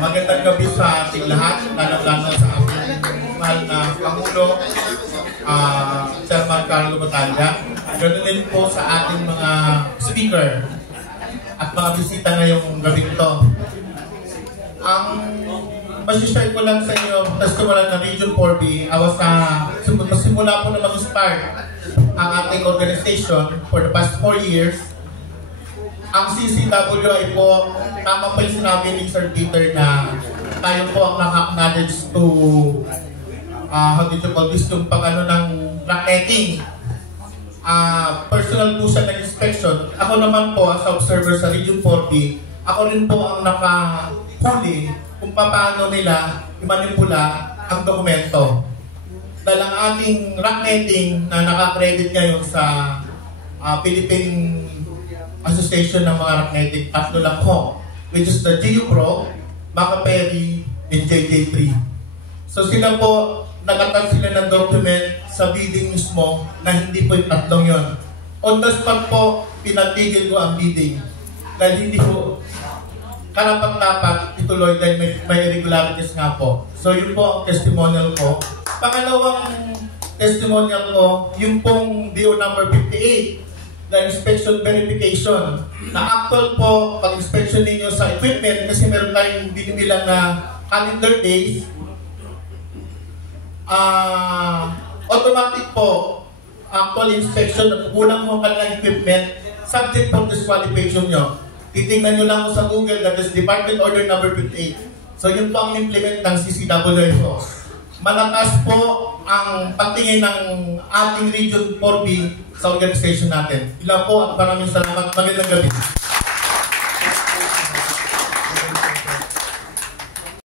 Magandang gabi sa ating lahat, lalo-lalo sa ating mahal na Pangulo, Chairman Carlo Batalla. Ganoon din po sa ating mga speaker at mga bisita ngayong gabi ito. Ang masishare ko lang sa inyo, testimonial ng Region 4B, simula po na mag-start ang ating organization for the past 4 years. Ang CCWI po, tama pa yung sinabi ni Sir Peter na tayo po ang naka-acknowledge to how did you call this, yung pag-ano ng racketing. Personal po siya ng inspection. Ako naman po as observer sa Region 4B, ako rin po ang nakahuli kung paano nila imanipula ang dokumento. Dahil ang ating racketing na naka-credit ngayon sa Philippine Association ng mga racketing, tatlo lang po, which is the GU Pro, Macaperi, and JJ3. So sila po, nagatan sila ng document sa bidding mismo na hindi po yung tatlong yun. On the spot po, pinatigil ko ang bidding. Dahil hindi po karapat-dapat ituloy dahil may irregularities nga po. So yun po ang testimonial ko. Pangalawang testimonial ko, yung pong DO number 58, the inspection verification. Na actual po, pag-inspection ninyo sa equipment, kasi meron tayong binibilang na calendar days, automatic po, actual inspection, kulang mo kanilang equipment, subject for disqualification nyo. Titingnan nyo lang sa Google, that is Department Order number 58. So yun po ang implement ng CCWI po. Malakas po ang pagtingin ng ating Region 4B sa organization natin. Ilan po at maraming salamat. Magandang gabi.